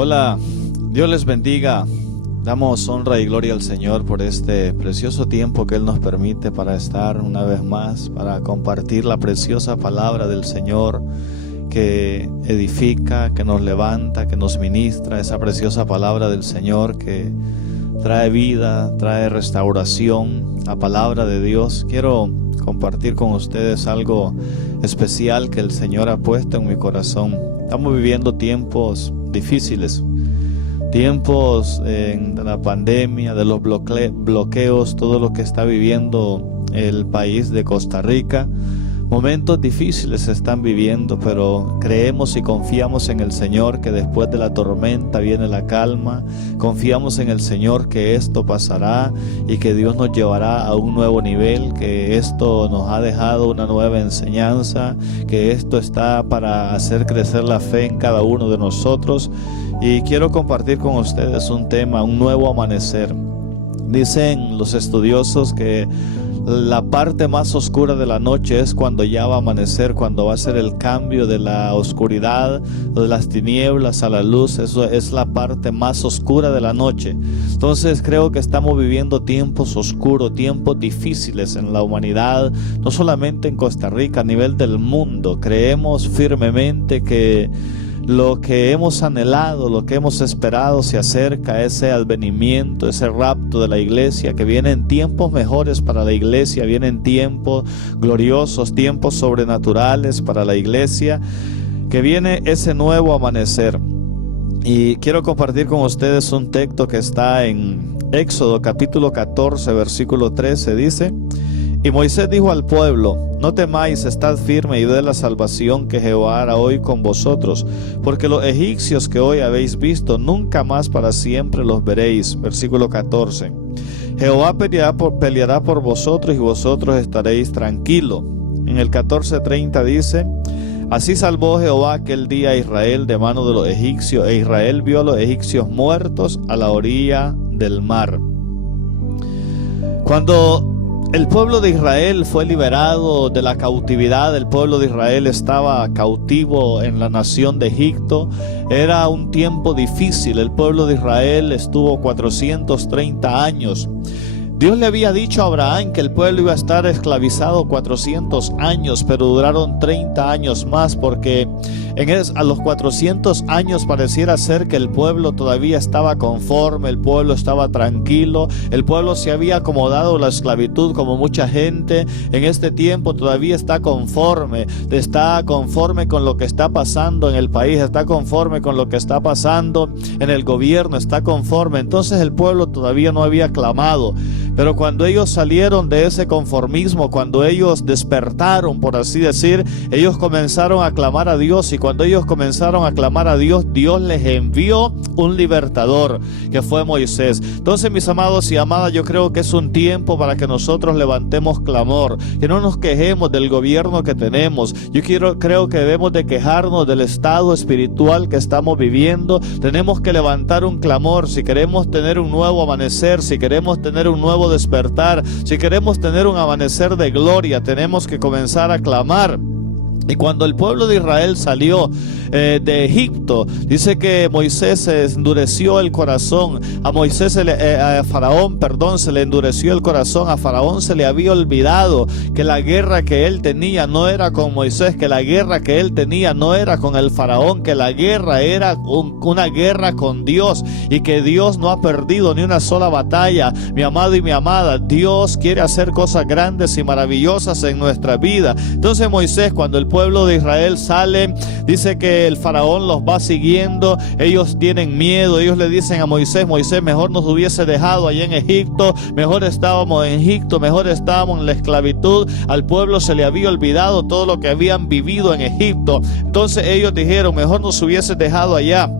Hola, Dios les bendiga. Damos honra y gloria al Señor por este precioso tiempo que Él nos permite para estar una vez más, para compartir la preciosa palabra del Señor que edifica, que nos levanta, que nos ministra, esa preciosa palabra del Señor que trae vida, trae restauración, la palabra de Dios. Quiero compartir con ustedes algo especial que el Señor ha puesto en mi corazón. Estamos viviendo tiempos difíciles, tiempos de la pandemia, de los bloqueos, todo lo que está viviendo el país de Costa Rica. Momentos difíciles se están viviendo, pero creemos y confiamos en el Señor que después de la tormenta viene la calma. Confiamos en el Señor que esto pasará y que Dios nos llevará a un nuevo nivel, que esto nos ha dejado una nueva enseñanza, que esto está para hacer crecer la fe en cada uno de nosotros. Y quiero compartir con ustedes un tema, un nuevo amanecer. Dicen los estudiosos que la parte más oscura de la noche es cuando ya va a amanecer, cuando va a ser el cambio de la oscuridad, de las tinieblas a la luz. Eso es la parte más oscura de la noche. Entonces creo que estamos viviendo tiempos oscuros, tiempos difíciles en la humanidad, no solamente en Costa Rica, a nivel del mundo. Creemos firmemente que lo que hemos anhelado, lo que hemos esperado se acerca, ese advenimiento, ese rapto de la iglesia, que vienen tiempos mejores para la iglesia, vienen tiempos gloriosos, tiempos sobrenaturales para la iglesia, que viene ese nuevo amanecer. Y quiero compartir con ustedes un texto que está en Éxodo capítulo 14, versículo 13, dice: Y Moisés dijo al pueblo: No temáis, estad firme y ved la salvación que Jehová hará hoy con vosotros, porque los egipcios que hoy habéis visto, nunca más para siempre los veréis. Versículo 14. Jehová peleará por vosotros y vosotros estaréis tranquilos. En el 14:30 dice: Así salvó Jehová aquel día a Israel de mano de los egipcios, e Israel vio a los egipcios muertos a la orilla del mar. Cuando el pueblo de Israel fue liberado de la cautividad, el pueblo de Israel estaba cautivo en la nación de Egipto. Era un tiempo difícil. El pueblo de Israel estuvo 430 años. Dios le había dicho a Abraham que el pueblo iba a estar esclavizado 400 años, pero duraron 30 años más, porque a los 400 años pareciera ser que el pueblo todavía estaba conforme, el pueblo estaba tranquilo, el pueblo se había acomodado a la esclavitud, como mucha gente en este tiempo todavía está conforme con lo que está pasando en el país, está conforme con lo que está pasando en el gobierno, está conforme. Entonces el pueblo todavía no había clamado. Pero cuando ellos salieron de ese conformismo, cuando ellos despertaron, por así decir, ellos comenzaron a clamar a Dios, y cuando ellos comenzaron a clamar a Dios, Dios les envió un libertador, que fue Moisés. Entonces, mis amados y amadas, yo creo que es un tiempo para que nosotros levantemos clamor, que no nos quejemos del gobierno que tenemos. Creo que debemos de quejarnos del estado espiritual que estamos viviendo. Tenemos que levantar un clamor si queremos tener un nuevo amanecer, si queremos tener un nuevo despertar, si queremos tener un amanecer de gloria. Tenemos que comenzar a clamar. Y cuando el pueblo de Israel salió de Egipto, dice que Moisés se endureció el corazón. A Faraón se le endureció el corazón. A Faraón se le había olvidado que la guerra que él tenía no era con Moisés, que la guerra que él tenía no era con el Faraón, que la guerra era una guerra con Dios, y que Dios no ha perdido ni una sola batalla. Mi amado y mi amada, Dios quiere hacer cosas grandes y maravillosas en nuestra vida. Entonces Moisés, cuando el pueblo de Israel sale, dice que el Faraón los va siguiendo. Ellos tienen miedo. Ellos le dicen a Moisés: Moisés, mejor nos hubiese dejado allá en Egipto, mejor estábamos en Egipto, mejor estábamos en la esclavitud. Al pueblo se le había olvidado todo lo que habían vivido en Egipto. Entonces ellos dijeron: mejor nos hubiese dejado allá.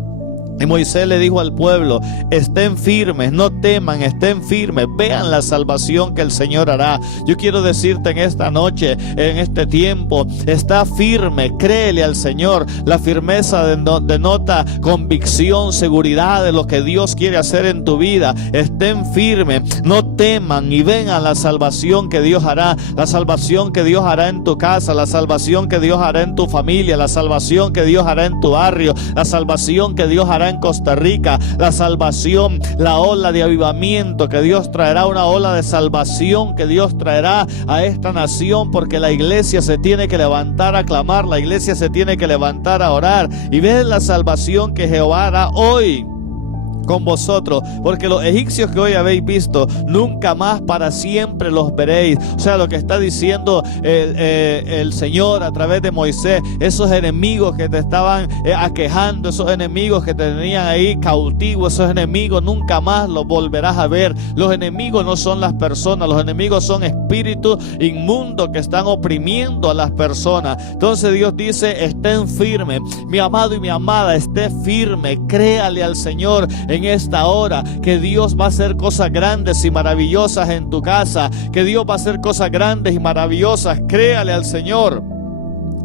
Y Moisés le dijo al pueblo: estén firmes, no teman, estén firmes, vean la salvación que el Señor hará. Yo quiero decirte en esta noche, en este tiempo, está firme, créele al Señor. La firmeza denota convicción, seguridad de lo que Dios quiere hacer en tu vida. Estén firmes, no teman y vengan la salvación que Dios hará, la salvación que Dios hará en tu casa, la salvación que Dios hará en tu familia, la salvación que Dios hará en tu barrio, la salvación que Dios hará en Costa Rica, la salvación, la ola de avivamiento que Dios traerá, una ola de salvación que Dios traerá a esta nación, porque la iglesia se tiene que levantar a clamar, la iglesia se tiene que levantar a orar, y ver la salvación que Jehová hará hoy con vosotros, porque los egipcios que hoy habéis visto, nunca más para siempre los veréis. O sea, lo que está diciendo el Señor a través de Moisés, esos enemigos que te estaban aquejando, esos enemigos que te tenían ahí cautivo, esos enemigos nunca más los volverás a ver. Los enemigos no son las personas, los enemigos son espíritus inmundos que están oprimiendo a las personas. Entonces Dios dice, estén firmes, mi amado y mi amada, esté firme, créale al Señor en esta hora, que Dios va a hacer cosas grandes y maravillosas en tu casa, que Dios va a hacer cosas grandes y maravillosas. Créale al Señor.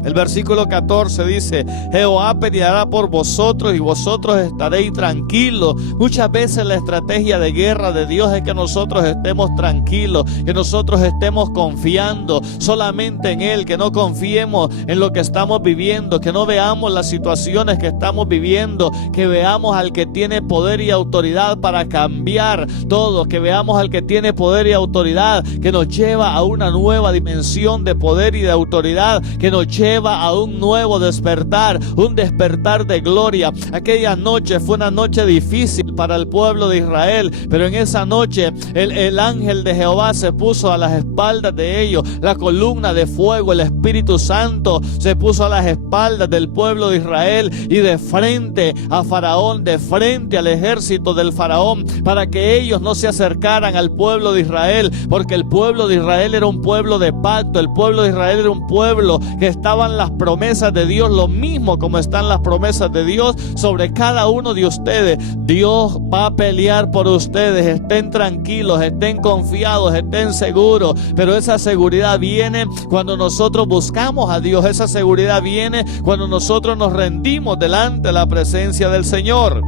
El versículo 14 dice, Jehová peleará por vosotros y vosotros estaréis tranquilos. Muchas veces la estrategia de guerra de Dios es que nosotros estemos tranquilos, que nosotros estemos confiando solamente en Él, que no confiemos en lo que estamos viviendo, que no veamos las situaciones que estamos viviendo, que veamos al que tiene poder y autoridad para cambiar todo, que veamos al que tiene poder y autoridad, que nos lleva a una nueva dimensión de poder y de autoridad, que nos lleva a un nuevo despertar, un despertar de gloria. Aquella noche fue una noche difícil para el pueblo de Israel, pero en esa noche el ángel de Jehová se puso a las espaldas de ellos, la columna de fuego, el Espíritu Santo se puso a las espaldas del pueblo de Israel y de frente a Faraón, de frente al ejército del Faraón, para que ellos no se acercaran al pueblo de Israel, porque el pueblo de Israel era un pueblo de pacto, el pueblo de Israel era un pueblo que estaban las promesas de Dios, lo mismo como están las promesas de Dios sobre cada uno de ustedes. Dios va a pelear por ustedes, estén tranquilos, estén confiados, estén seguros, pero esa seguridad viene cuando nosotros buscamos a Dios, esa seguridad viene cuando nosotros nos rendimos delante de la presencia del Señor.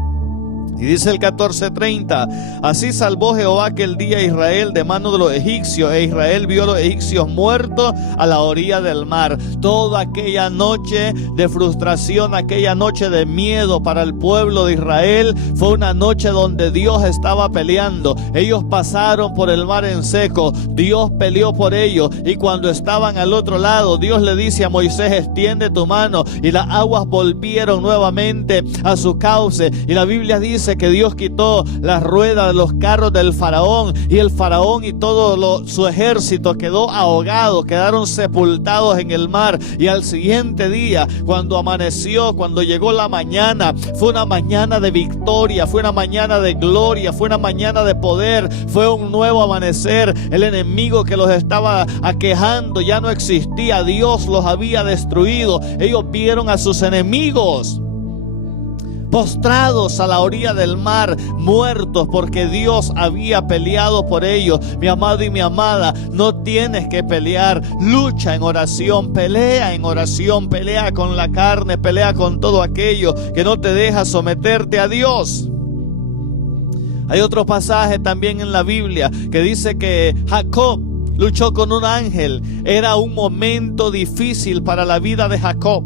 Y dice el 14:30, así salvó Jehová aquel día a Israel de mano de los egipcios, e Israel vio a los egipcios muertos a la orilla del mar. Toda aquella noche de frustración, aquella noche de miedo para el pueblo de Israel, fue una noche donde Dios estaba peleando. Ellos pasaron por el mar en seco, Dios peleó por ellos, y cuando estaban al otro lado, Dios le dice a Moisés, extiende tu mano, y las aguas volvieron nuevamente a su cauce. Y la Biblia dice que Dios quitó las ruedas de los carros del faraón, y el faraón y todo su ejército quedó ahogado, quedaron sepultados en el mar. Y al siguiente día, cuando amaneció, cuando llegó la mañana, fue una mañana de victoria, fue una mañana de gloria, fue una mañana de poder, fue un nuevo amanecer. El enemigo que los estaba aquejando ya no existía, Dios los había destruido. Ellos vieron a sus enemigos postrados a la orilla del mar, muertos, porque Dios había peleado por ellos. Mi amado y mi amada, no tienes que pelear, lucha en oración, pelea con la carne, pelea con todo aquello que no te deja someterte a Dios. Hay otro pasaje también en la Biblia que dice que Jacob luchó con un ángel. Era un momento difícil para la vida de Jacob.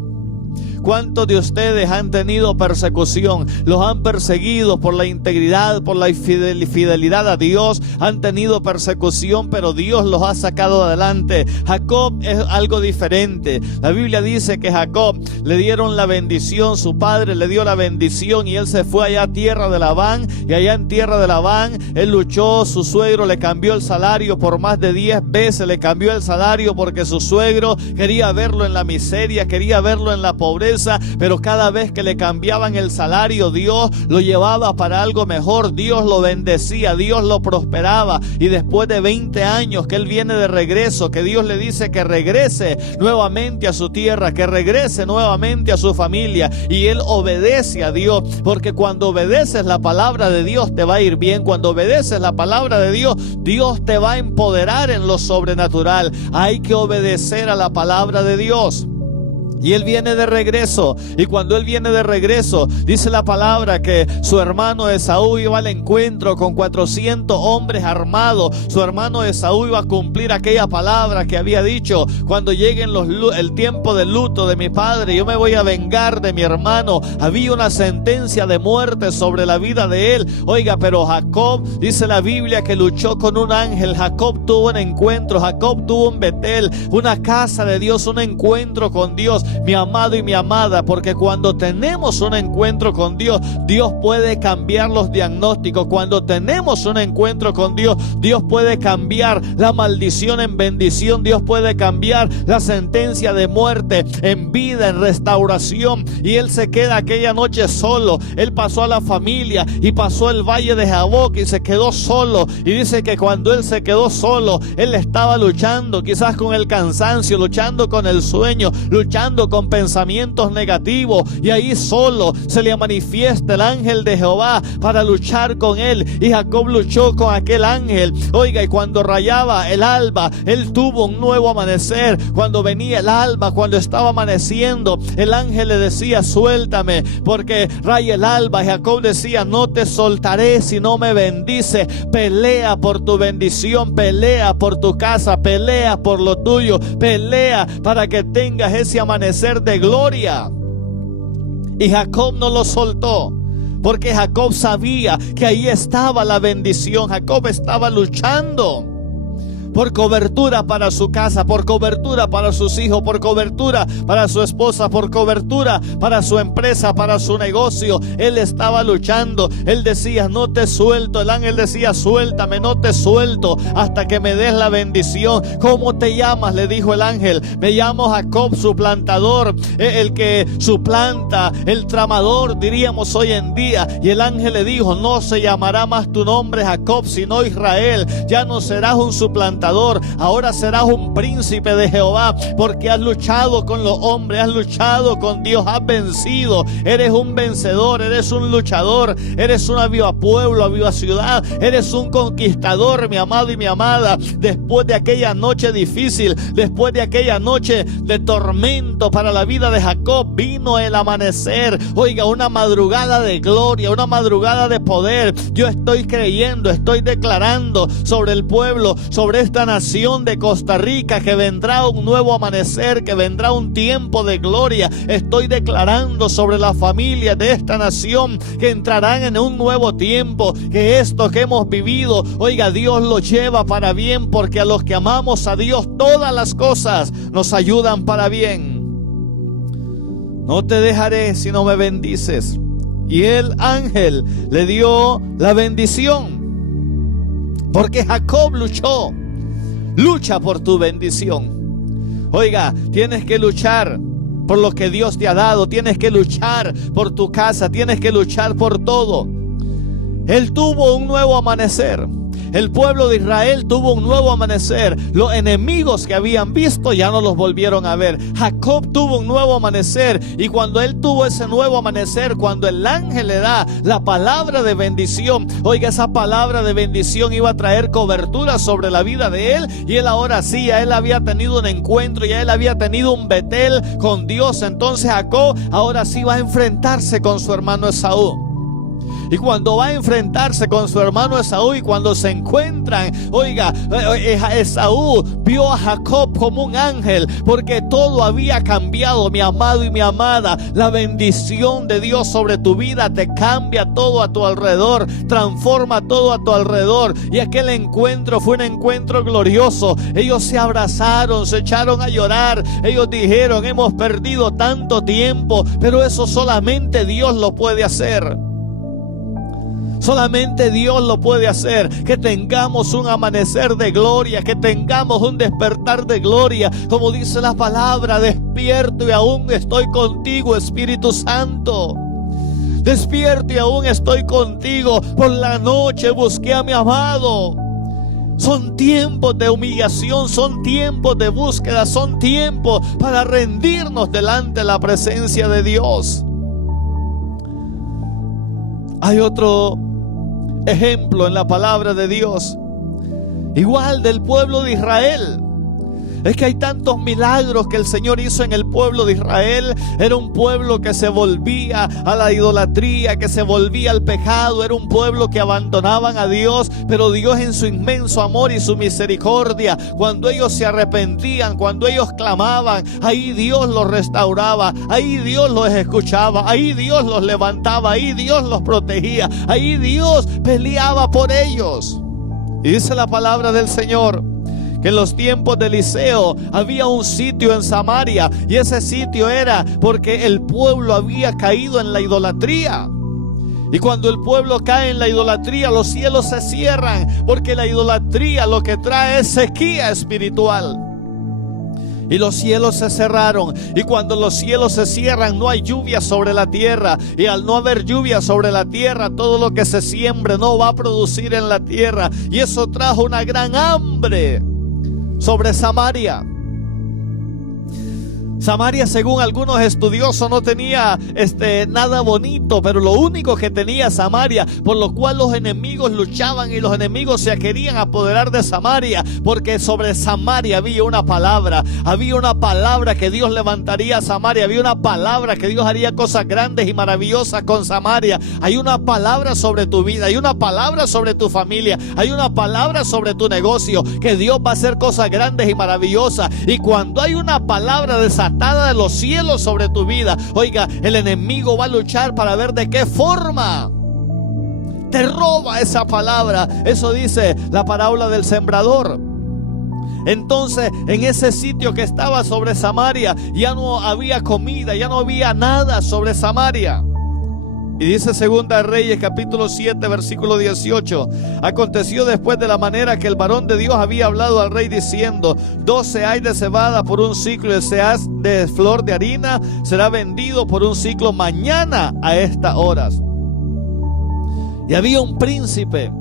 ¿Cuántos de ustedes han tenido persecución? Los han perseguido por la integridad, por la fidelidad a Dios. Han tenido persecución, pero Dios los ha sacado adelante. Jacob es algo diferente. La Biblia dice que Jacob le dieron la bendición, su padre le dio la bendición y él se fue allá a tierra de Labán. Y allá en tierra de Labán, él luchó, su suegro le cambió el salario por más de 10 veces. Le cambió el salario porque su suegro quería verlo en la miseria, quería verlo en la pobreza. Pero cada vez que le cambiaban el salario, Dios lo llevaba para algo mejor. Dios lo bendecía, Dios lo prosperaba. Y después de 20 años que él viene de regreso, que Dios le dice que regrese nuevamente a su tierra, que regrese nuevamente a su familia, y él obedece a Dios, porque cuando obedeces la palabra de Dios te va a ir bien. Cuando obedeces la palabra de Dios, Dios te va a empoderar en lo sobrenatural. Hay que obedecer a la palabra de Dios. Y él viene de regreso, y cuando él viene de regreso, dice la palabra que su hermano Esaú iba al encuentro con 400 hombres armados. Su hermano Esaú iba a cumplir aquella palabra que había dicho: cuando llegue el tiempo del luto de mi padre, yo me voy a vengar de mi hermano. Había una sentencia de muerte sobre la vida de él. Oiga, pero Jacob, dice la Biblia, que luchó con un ángel. Jacob tuvo un encuentro, Jacob tuvo un Betel, una casa de Dios, un encuentro con Dios. Mi amado y mi amada, porque cuando tenemos un encuentro con Dios, Dios puede cambiar los diagnósticos. Cuando tenemos un encuentro con Dios, Dios puede cambiar la maldición en bendición. Dios puede cambiar la sentencia de muerte en vida, en restauración. Y él se queda aquella noche solo. Él pasó a la familia y pasó el valle de Jaboc y se quedó solo. Y dice que cuando él se quedó solo, él estaba luchando quizás con el cansancio, luchando con el sueño, luchando con pensamientos negativos, y ahí solo se le manifiesta el ángel de Jehová para luchar con él. Y Jacob luchó con aquel ángel. Oiga, y cuando rayaba el alba, él tuvo un nuevo amanecer. Cuando venía el alba, cuando estaba amaneciendo, el ángel le decía: suéltame, porque raya el alba. Y Jacob decía: no te soltaré si no me bendice. Pelea por tu bendición, pelea por tu casa, pelea por lo tuyo, pelea para que tengas ese amanecer de gloria. Y Jacob no lo soltó, porque Jacob sabía que ahí estaba la bendición. Jacob estaba luchando por cobertura para su casa, por cobertura para sus hijos, por cobertura para su esposa, por cobertura para su empresa, para su negocio. Él estaba luchando. Él decía: no te suelto. El ángel decía: suéltame, no te suelto hasta que me des la bendición. ¿Cómo te llamas?, le dijo el ángel. Me llamo Jacob, suplantador, el que suplanta, el tramador, diríamos hoy en día. Y el ángel le dijo: no se llamará más tu nombre Jacob, sino Israel. Ya no serás un suplantador, ahora serás un príncipe de Jehová, porque has luchado con los hombres, has luchado con Dios, has vencido. Eres un vencedor, eres un luchador, eres una viva pueblo, viva ciudad, eres un conquistador, mi amado y mi amada. Después de aquella noche difícil, después de aquella noche de tormento para la vida de Jacob, vino el amanecer. Oiga, una madrugada de gloria, una madrugada de poder. Yo estoy creyendo, estoy declarando sobre el pueblo, sobre esta nación de Costa Rica, que vendrá un nuevo amanecer, que vendrá un tiempo de gloria. Estoy declarando sobre la familia de esta nación que entrarán en un nuevo tiempo, que esto que hemos vivido, oiga, Dios lo lleva para bien, porque a los que amamos a Dios todas las cosas nos ayudan para bien. No te dejaré si no me bendices. Y el ángel le dio la bendición, porque Jacob luchó. Lucha por tu bendición. Oiga, tienes que luchar por lo que Dios te ha dado. Tienes que luchar por tu casa. Tienes que luchar por todo. Él tuvo un nuevo amanecer. El pueblo de Israel tuvo un nuevo amanecer. Los enemigos que habían visto ya no los volvieron a ver. Jacob tuvo un nuevo amanecer. Y cuando él tuvo ese nuevo amanecer, cuando el ángel le da la palabra de bendición, oiga, esa palabra de bendición iba a traer cobertura sobre la vida de él. Y él ahora sí, ya él había tenido un encuentro, ya él había tenido un Betel con Dios. Entonces Jacob ahora sí va a enfrentarse con su hermano Esaú. Y cuando va a enfrentarse con su hermano Esaú, y cuando se encuentran, oiga, Esaú vio a Jacob como un ángel, porque todo había cambiado, mi amado y mi amada. La bendición de Dios sobre tu vida te cambia todo a tu alrededor, transforma todo a tu alrededor. Y aquel encuentro fue un encuentro glorioso. Ellos se abrazaron, se echaron a llorar. Ellos dijeron: hemos perdido tanto tiempo, pero eso solamente Dios lo puede hacer. Solamente Dios lo puede hacer. Que tengamos un amanecer de gloria, que tengamos un despertar de gloria. Como dice la palabra: despierto y aún estoy contigo, Espíritu Santo. Despierto y aún estoy contigo. Por la noche busqué a mi amado. Son tiempos de humillación, son tiempos de búsqueda, son tiempos para rendirnos delante de la presencia de Dios. Hay otro ejemplo en la palabra de Dios, igual del pueblo de Israel. Es que hay tantos milagros que el Señor hizo en el pueblo de Israel. Era un pueblo que se volvía a la idolatría, que se volvía al pecado. Era un pueblo que abandonaban a Dios, pero Dios en su inmenso amor y su misericordia, cuando ellos se arrepentían, cuando ellos clamaban, ahí Dios los restauraba, ahí Dios los escuchaba, ahí Dios los levantaba, ahí Dios los protegía, ahí Dios peleaba por ellos. Y dice la palabra del Señor que en los tiempos de Eliseo había un sitio en Samaria, y ese sitio era porque el pueblo había caído en la idolatría. Y cuando el pueblo cae en la idolatría, los cielos se cierran, porque la idolatría lo que trae es sequía espiritual. Y los cielos se cerraron, y cuando los cielos se cierran no hay lluvia sobre la tierra, y al no haber lluvia sobre la tierra, todo lo que se siembre no va a producir en la tierra, y eso trajo una gran hambre sobre Samaria. Samaria, según algunos estudiosos, no tenía nada bonito, pero lo único que tenía Samaria, por lo cual los enemigos luchaban y los enemigos se querían apoderar de Samaria, porque sobre Samaria había una palabra que Dios levantaría a Samaria, había una palabra que Dios haría cosas grandes y maravillosas con Samaria. Hay una palabra sobre tu vida, hay una palabra sobre tu familia, hay una palabra sobre tu negocio, que Dios va a hacer cosas grandes y maravillosas. Y cuando hay una palabra desatada de los cielos sobre tu vida, oiga, el enemigo va a luchar para ver de qué forma te roba esa palabra. Eso dice la parábola del sembrador. Entonces, en ese sitio que estaba sobre Samaria, ya no había comida, ya no había nada sobre Samaria. Y dice Segunda de Reyes capítulo 7 versículo 18: aconteció después de la manera que el varón de Dios había hablado al rey diciendo: 12 hay de cebada por un ciclo, y el seaz de flor de harina será vendido por un ciclo mañana a estas horas. Y había un príncipe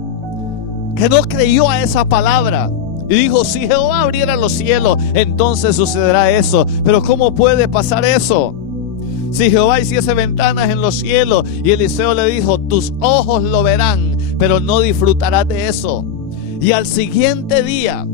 que no creyó a esa palabra y dijo: si Jehová abriera los cielos, entonces sucederá eso. Pero ¿cómo puede pasar eso? Si Jehová hiciese ventanas en los cielos. Y Eliseo le dijo: tus ojos lo verán, pero no disfrutarás de eso. Y al siguiente día,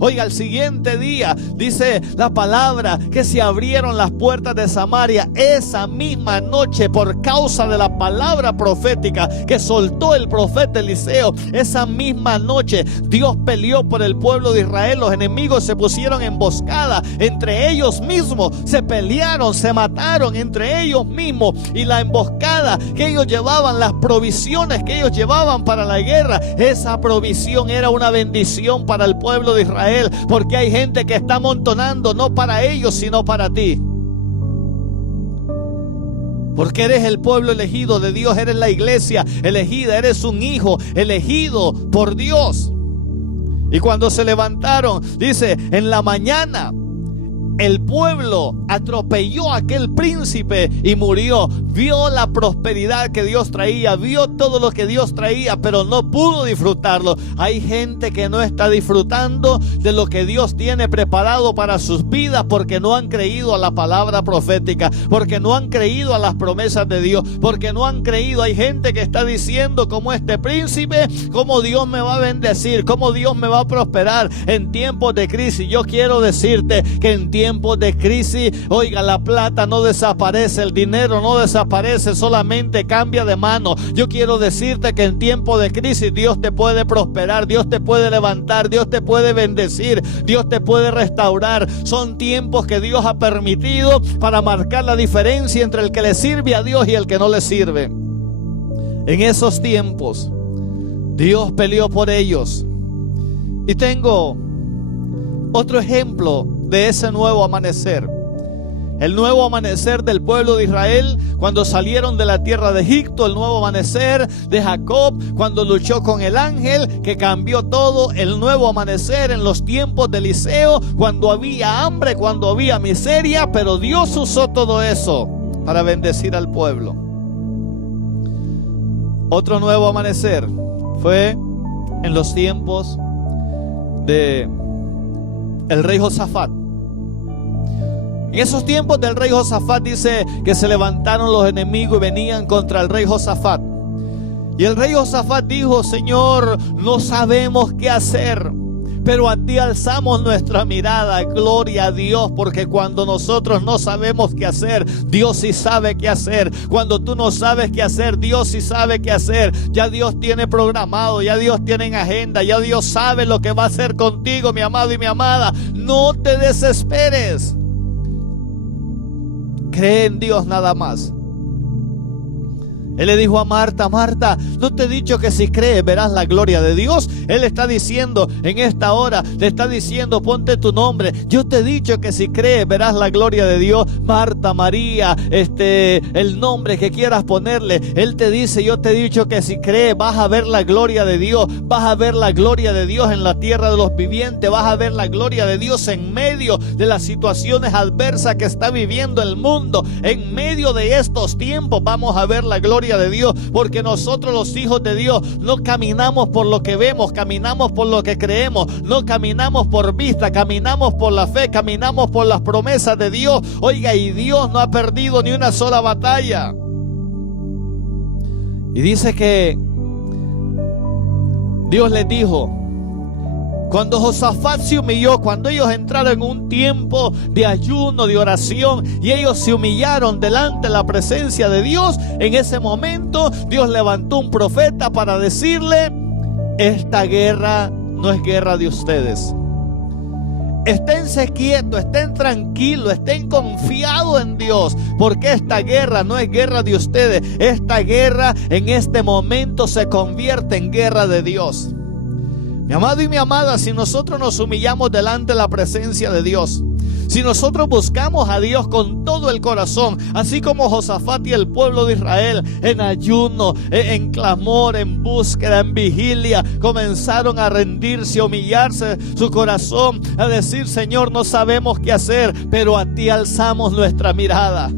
oiga, al siguiente día, dice la palabra que se abrieron las puertas de Samaria esa misma noche por causa de la palabra profética que soltó el profeta Eliseo. Esa misma noche Dios peleó por el pueblo de Israel. Los enemigos se pusieron emboscada entre ellos mismos, se pelearon, se mataron entre ellos mismos. Y la emboscada que ellos llevaban, las provisiones que ellos llevaban para la guerra, esa provisión era una bendición para el pueblo de Israel. Porque hay gente que está amontonando no para ellos, sino para ti. Porque eres el pueblo elegido de Dios, eres la iglesia elegida, eres un hijo elegido por Dios. Y cuando se levantaron, dice, en la mañana, el pueblo atropelló a aquel príncipe y murió. Vio la prosperidad que Dios traía, vio todo lo que Dios traía, pero no pudo disfrutarlo. Hay gente que no está disfrutando de lo que Dios tiene preparado para sus vidas porque no han creído a la palabra profética, porque no han creído a las promesas de Dios, porque no han creído. Hay gente que está diciendo, como este príncipe, cómo Dios me va a bendecir, cómo Dios me va a prosperar en tiempos de crisis. Yo quiero decirte que en tiempos de crisis, oiga, la plata no desaparece, el dinero no desaparece, solamente cambia de mano. Yo quiero decirte que en tiempos de crisis Dios te puede prosperar, Dios te puede levantar, Dios te puede bendecir, Dios te puede restaurar. Son tiempos que Dios ha permitido para marcar la diferencia entre el que le sirve a Dios y el que no le sirve. En esos tiempos Dios peleó por ellos. Y tengo otro ejemplo de ese nuevo amanecer. El nuevo amanecer del pueblo de Israel cuando salieron de la tierra de Egipto. El nuevo amanecer de Jacob cuando luchó con el ángel que cambió todo. El nuevo amanecer en los tiempos de Eliseo cuando había hambre, cuando había miseria, pero Dios usó todo eso para bendecir al pueblo. Otro nuevo amanecer fue en los tiempos de el rey Josafat. En esos tiempos del rey Josafat dice que se levantaron los enemigos y venían contra el rey Josafat. Y el rey Josafat dijo: Señor, no sabemos qué hacer, pero a ti alzamos nuestra mirada. Gloria a Dios, porque cuando nosotros no sabemos qué hacer, Dios sí sabe qué hacer. Cuando tú no sabes qué hacer, Dios sí sabe qué hacer. Ya Dios tiene programado, ya Dios tiene en agenda, ya Dios sabe lo que va a hacer contigo, mi amado y mi amada. No te desesperes. Cree en Dios nada más. Él le dijo a Marta: Marta, ¿no te he dicho que si crees verás la gloria de Dios? Él está diciendo en esta hora, le está diciendo: ponte tu nombre. Yo te he dicho que si crees verás la gloria de Dios. Marta, María, el nombre que quieras ponerle. Él te dice: yo te he dicho que si crees vas a ver la gloria de Dios. Vas a ver la gloria de Dios en la tierra de los vivientes. Vas a ver la gloria de Dios en medio de las situaciones adversas que está viviendo el mundo. En medio de estos tiempos vamos a ver la gloria de Dios, porque nosotros, los hijos de Dios, no caminamos por lo que vemos, caminamos por lo que creemos. No caminamos por vista, caminamos por la fe, caminamos por las promesas de Dios. Oiga, y Dios no ha perdido ni una sola batalla. Y dice que Dios les dijo, cuando Josafat se humilló, cuando ellos entraron en un tiempo de ayuno, de oración, y ellos se humillaron delante de la presencia de Dios, en ese momento Dios levantó un profeta para decirle: esta guerra no es guerra de ustedes. Esténse quietos, estén tranquilos, estén confiados en Dios, porque esta guerra no es guerra de ustedes. Esta guerra en este momento se convierte en guerra de Dios. Mi amado y mi amada, si nosotros nos humillamos delante de la presencia de Dios, si nosotros buscamos a Dios con todo el corazón, así como Josafat y el pueblo de Israel, en ayuno, en clamor, en búsqueda, en vigilia, comenzaron a rendirse, a humillarse su corazón, a decir: Señor, no sabemos qué hacer, pero a ti alzamos nuestra mirada.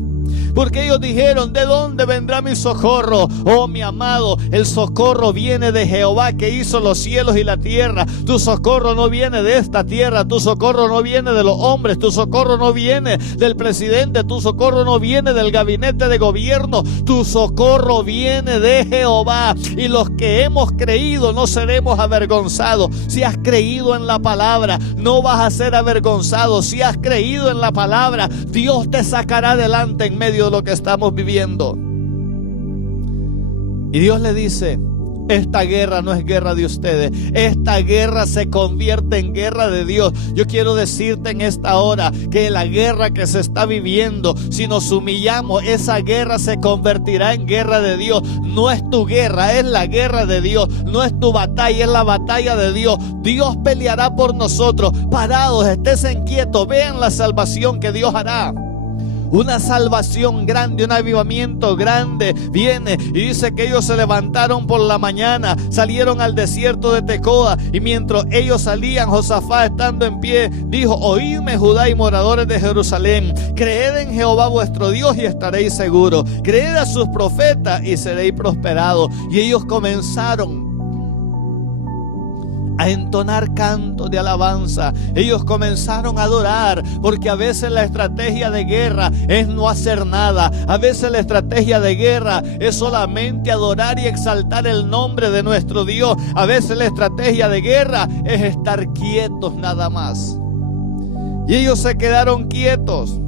Porque ellos dijeron: ¿de dónde vendrá mi socorro? Oh, mi amado, el socorro viene de Jehová, que hizo los cielos y la tierra. Tu socorro no viene de esta tierra, tu socorro no viene de los hombres, tu socorro no viene del presidente, tu socorro no viene del gabinete de gobierno, tu socorro viene de Jehová. Y los que hemos creído no seremos avergonzados. Si has creído en la palabra, no vas a ser avergonzado. Si has creído en la palabra, Dios te sacará adelante en medio de lo que estamos viviendo. Y Dios le dice: esta guerra no es guerra de ustedes, esta guerra se convierte en guerra de Dios. Yo quiero decirte en esta hora que la guerra que se está viviendo, si nos humillamos, esa guerra se convertirá en guerra de Dios. No es tu guerra, es la guerra de Dios. No es tu batalla, es la batalla de Dios. Dios peleará por nosotros. Parados, estés inquietos, vean la salvación que Dios hará. Una salvación grande, un avivamiento grande viene. Y dice que ellos se levantaron por la mañana, salieron al desierto de Tecoa, y mientras ellos salían, Josafat, estando en pie, dijo: oídme, Judá y moradores de Jerusalén, creed en Jehová vuestro Dios y estaréis seguros, creed a sus profetas y seréis prosperados. Y ellos comenzaron a entonar cantos de alabanza. Ellos comenzaron a adorar, porque a veces la estrategia de guerra es no hacer nada. A veces la estrategia de guerra es solamente adorar y exaltar el nombre de nuestro Dios. A veces la estrategia de guerra es estar quietos nada más. Y ellos se quedaron quietos,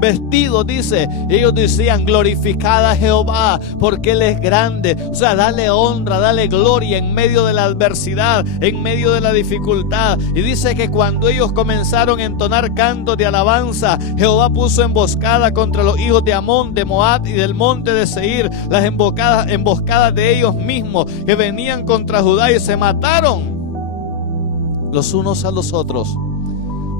vestidos, dice. Ellos decían: glorificad a Jehová, porque Él es grande. O sea, dale honra, dale gloria en medio de la adversidad, en medio de la dificultad. Y dice que cuando ellos comenzaron a entonar cantos de alabanza, Jehová puso emboscada contra los hijos de Amón, de Moab y del monte de Seir, las emboscadas de ellos mismos que venían contra Judá, y se mataron los unos a los otros.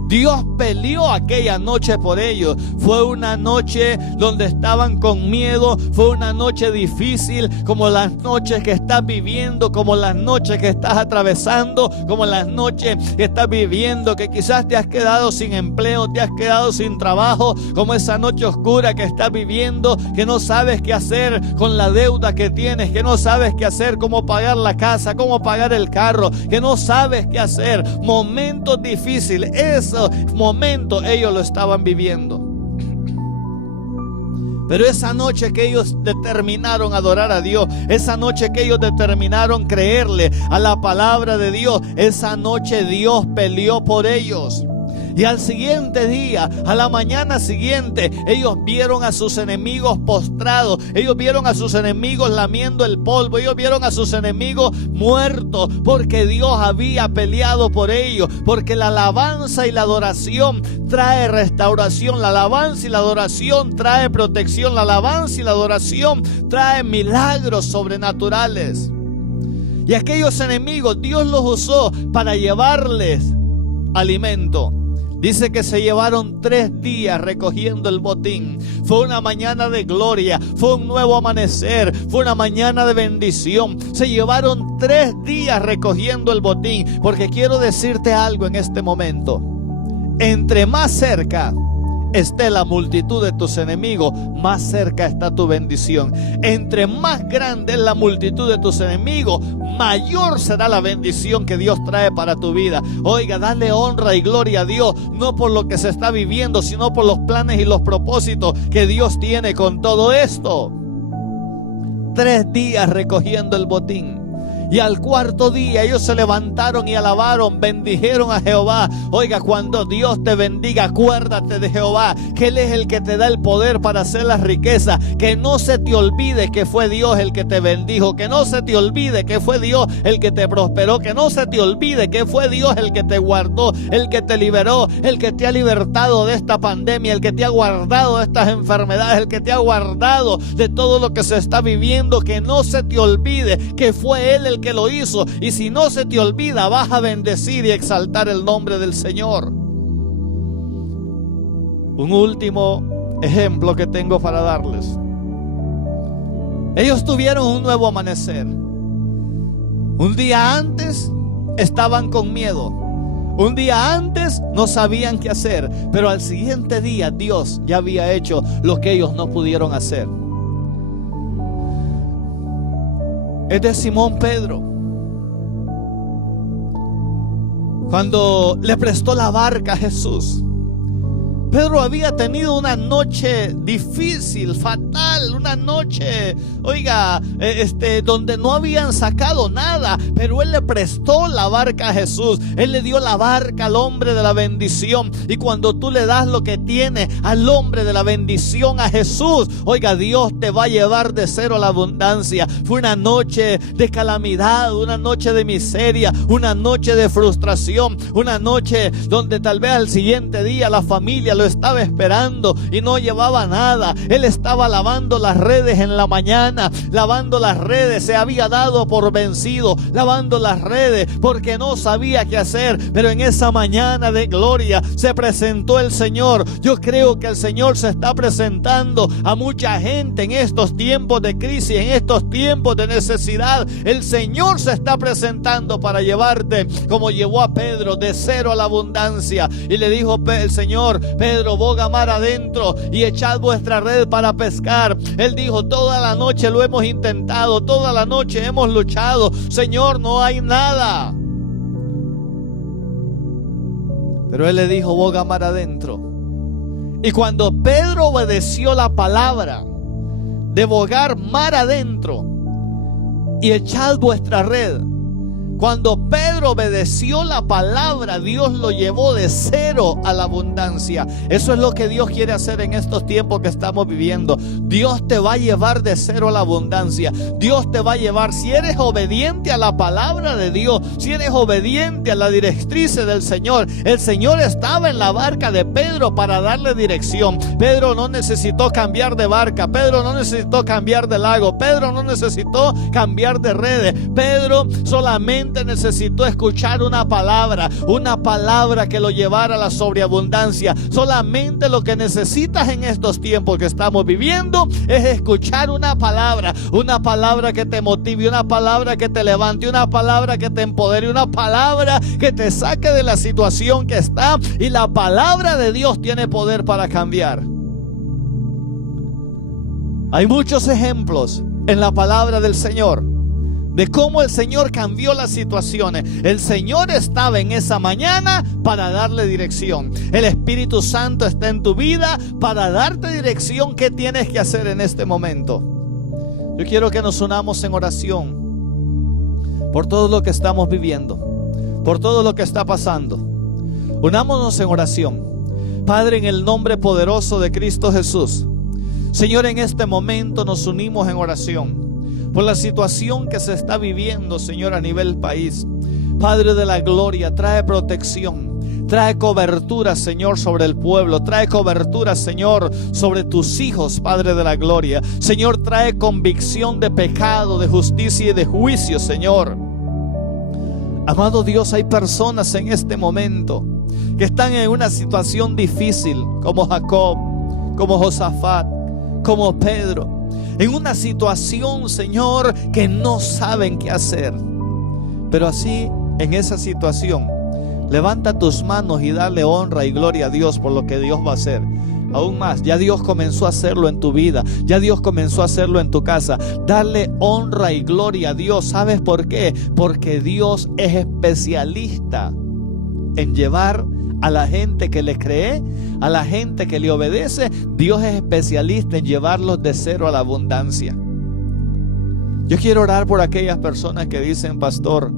Dios peleó aquella noche por ellos. Fue una noche donde estaban con miedo. Fue una noche difícil, como las noches que estás viviendo, como las noches que estás atravesando, como las noches que estás viviendo, que quizás te has quedado sin empleo, te has quedado sin trabajo, como esa noche oscura que estás viviendo, que no sabes qué hacer con la deuda que tienes, que no sabes qué hacer, cómo pagar la casa, cómo pagar el carro, que no sabes qué hacer. Momentos difíciles, esos momentos ellos lo estaban viviendo. Pero esa noche que ellos determinaron adorar a Dios, esa noche que ellos determinaron creerle a la palabra de Dios, esa noche Dios peleó por ellos. Y al siguiente día, a la mañana siguiente, ellos vieron a sus enemigos postrados. Ellos vieron a sus enemigos lamiendo el polvo. Ellos vieron a sus enemigos muertos, porque Dios había peleado por ellos. Porque la alabanza y la adoración trae restauración. La alabanza y la adoración trae protección. La alabanza y la adoración trae milagros sobrenaturales. Y aquellos enemigos Dios los usó para llevarles alimento. Dice que se llevaron 3 días recogiendo el botín. Fue una mañana de gloria, fue un nuevo amanecer, fue una mañana de bendición. Se llevaron 3 días recogiendo el botín. Porque quiero decirte algo en este momento. Entre más cerca esté la multitud de tus enemigos, más cerca está tu bendición. Entre más grande es la multitud de tus enemigos, mayor será la bendición que Dios trae para tu vida. Oiga, dale honra y gloria a Dios, no por lo que se está viviendo, sino por los planes y los propósitos que Dios tiene con todo esto. 3 días recogiendo el botín. Y al 4.º día ellos se levantaron y alabaron, bendijeron a Jehová. Oiga, cuando Dios te bendiga, acuérdate de Jehová, que Él es el que te da el poder para hacer las riquezas. Que no se te olvide que fue Dios el que te bendijo. Que no se te olvide que fue Dios el que te prosperó. Que no se te olvide que fue Dios el que te guardó, el que te liberó, el que te ha libertado de esta pandemia, el que te ha guardado de estas enfermedades, el que te ha guardado de todo lo que se está viviendo. Que no se te olvide que fue Él el que lo hizo. Y si no se te olvida, vas a bendecir y exaltar el nombre del Señor. Un último ejemplo que tengo para darles. Ellos tuvieron un nuevo amanecer. Un día antes estaban con miedo. Un día antes no sabían qué hacer. Pero al siguiente día Dios ya había hecho lo que ellos no pudieron hacer. Es de Simón Pedro. Cuando le prestó la barca a Jesús, Pedro había tenido una noche difícil, fatal, una noche, oiga, donde no habían sacado nada, pero él le prestó la barca a Jesús. Él le dio la barca al hombre de la bendición. Y cuando tú le das lo que tiene al hombre de la bendición, a Jesús, oiga, Dios te va a llevar de cero a la abundancia. Fue una noche de calamidad, una noche de miseria, una noche de frustración, una noche donde tal vez al siguiente día la familia lo estaba esperando y no llevaba nada. Él estaba lavando las redes en la mañana, lavando las redes, se había dado por vencido, lavando las redes porque no sabía qué hacer. Pero en esa mañana de gloria se presentó el Señor. Yo creo que el Señor se está presentando a mucha gente en estos tiempos de crisis, en estos tiempos de necesidad. El Señor se está presentando para llevarte, como llevó a Pedro, de cero a la abundancia. Y le dijo el Señor: Pedro, boga mar adentro y echad vuestra red para pescar. Él dijo: toda la noche lo hemos intentado, toda la noche hemos luchado, Señor, no hay nada. Pero él le dijo: boga mar adentro. Y cuando Pedro obedeció la palabra de bogar mar adentro y echad vuestra red, cuando Pedro obedeció la palabra, Dios lo llevó de cero a la abundancia. Eso es lo que Dios quiere hacer en estos tiempos que estamos viviendo. Dios te va a llevar de cero a la abundancia. Dios te va a llevar, si eres obediente a la palabra de Dios, si eres obediente a la directriz del Señor. El Señor estaba en la barca de Pedro para darle dirección. Pedro no necesitó cambiar de barca. Pedro no necesitó cambiar de lago. Pedro no necesitó cambiar de redes. Pedro solamente necesitó escuchar una palabra que lo llevara a la sobreabundancia. Solamente lo que necesitas en estos tiempos que estamos viviendo es escuchar una palabra que te motive, una palabra que te levante, una palabra que te empodere, una palabra que te saque de la situación que está. Y la palabra de Dios tiene poder para cambiar. Hay muchos ejemplos en la palabra del Señor de cómo el Señor cambió las situaciones. El Señor estaba en esa mañana para darle dirección. El Espíritu Santo está en tu vida para darte dirección. ¿Qué tienes que hacer en este momento? Yo quiero que nos unamos en oración por todo lo que estamos viviendo, por todo lo que está pasando. Unámonos en oración. Padre, en el nombre poderoso de Cristo Jesús, Señor, en este momento nos unimos en oración por la situación que se está viviendo, Señor, a nivel país. Padre de la gloria, trae protección, trae cobertura, Señor, sobre el pueblo, trae cobertura, Señor, sobre tus hijos, Padre de la gloria. Señor, trae convicción de pecado, de justicia y de juicio, Señor. Amado Dios, hay personas en este momento que están en una situación difícil, como Jacob, como Josafat, como Pedro, en una situación, Señor, que no saben qué hacer. Pero así, en esa situación, levanta tus manos y dale honra y gloria a Dios por lo que Dios va a hacer. Aún más, ya Dios comenzó a hacerlo en tu vida, ya Dios comenzó a hacerlo en tu casa. Dale honra y gloria a Dios. ¿Sabes por qué? Porque Dios es especialista en llevar a la gente que le cree, a la gente que le obedece. Dios es especialista en llevarlos de cero a la abundancia. Yo quiero orar por aquellas personas que dicen: pastor,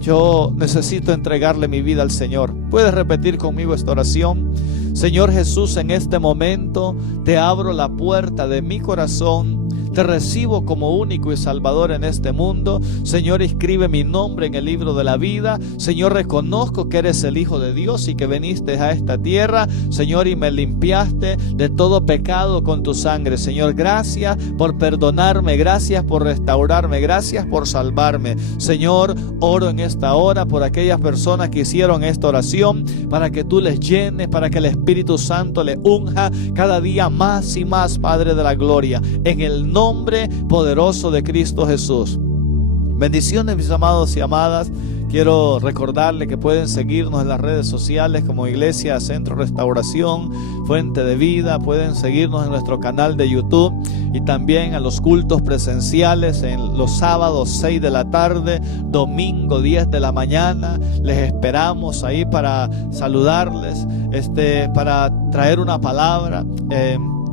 yo necesito entregarle mi vida al Señor. ¿Puedes repetir conmigo esta oración? Señor Jesús, en este momento te abro la puerta de mi corazón. Te recibo como único y salvador en este mundo. Señor, escribe mi nombre en el libro de la vida. Señor, reconozco que eres el Hijo de Dios y que viniste a esta tierra, Señor, y me limpiaste de todo pecado con tu sangre. Señor, gracias por perdonarme, gracias por restaurarme, gracias por salvarme. Señor, oro en esta hora por aquellas personas que hicieron esta oración, para que tú les llenes, para que el Espíritu Santo les unja cada día más y más, Padre de la gloria, en el nombre poderoso de Cristo Jesús. Bendiciones, mis amados y amadas. Quiero recordarles que pueden seguirnos en las redes sociales como Iglesia Centro Restauración, Fuente de Vida. Pueden seguirnos en nuestro canal de YouTube y también a los cultos presenciales en los sábados 6 de la tarde, domingo 10 de la mañana. Les esperamos ahí para saludarles, para traer una palabra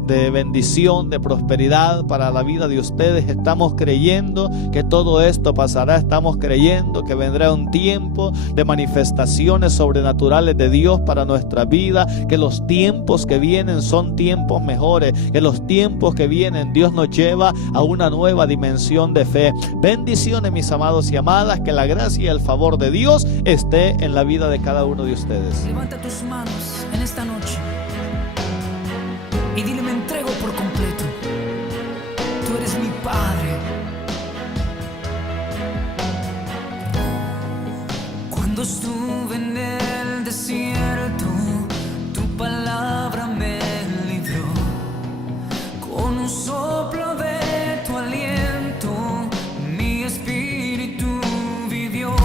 de bendición, de prosperidad para la vida de ustedes. Estamos creyendo que todo esto pasará. Estamos creyendo que vendrá un tiempo de manifestaciones sobrenaturales de Dios para nuestra vida, que los tiempos que vienen son tiempos mejores, que los tiempos que vienen Dios nos lleva a una nueva dimensión de fe. Bendiciones, mis amados y amadas, que la gracia y el favor de Dios esté en la vida de cada uno de ustedes. Levanta tus manos en esta noche y dile: me entrego por completo. Tú eres mi Padre. Cuando estuve en el desierto, tu palabra me libró. Con un soplo de tu aliento, mi espíritu vivió.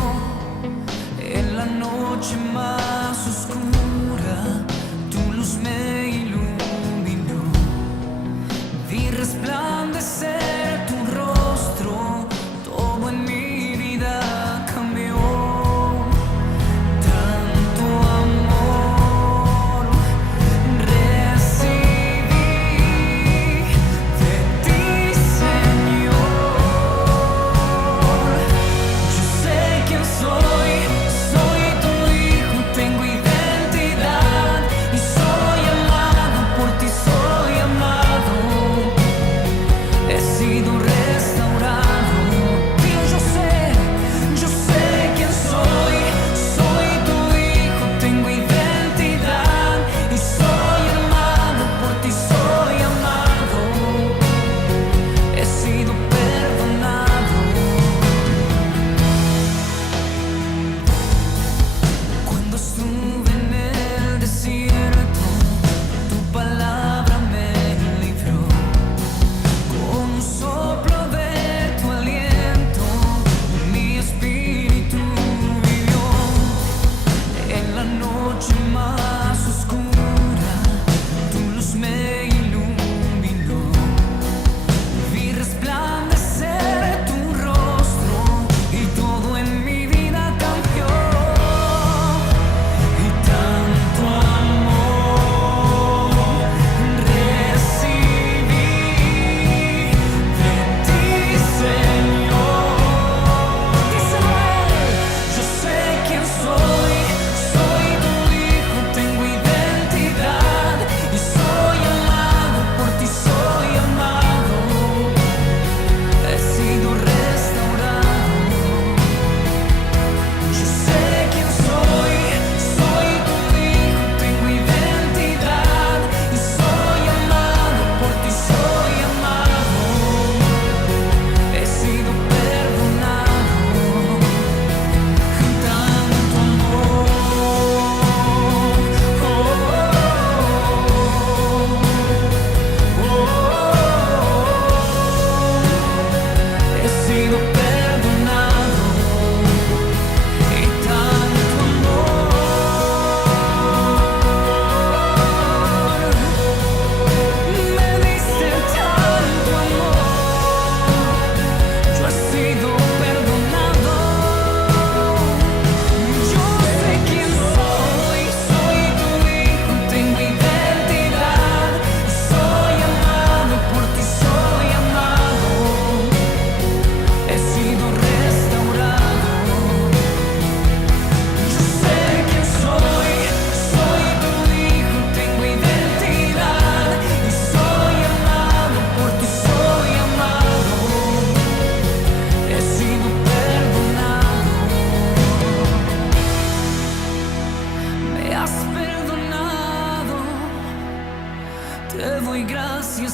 En la noche más oscura, tu luz me iluminó. Vi resplandecer tu rostro, todo en mi vida cambió. Tanto amor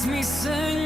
mi Señor.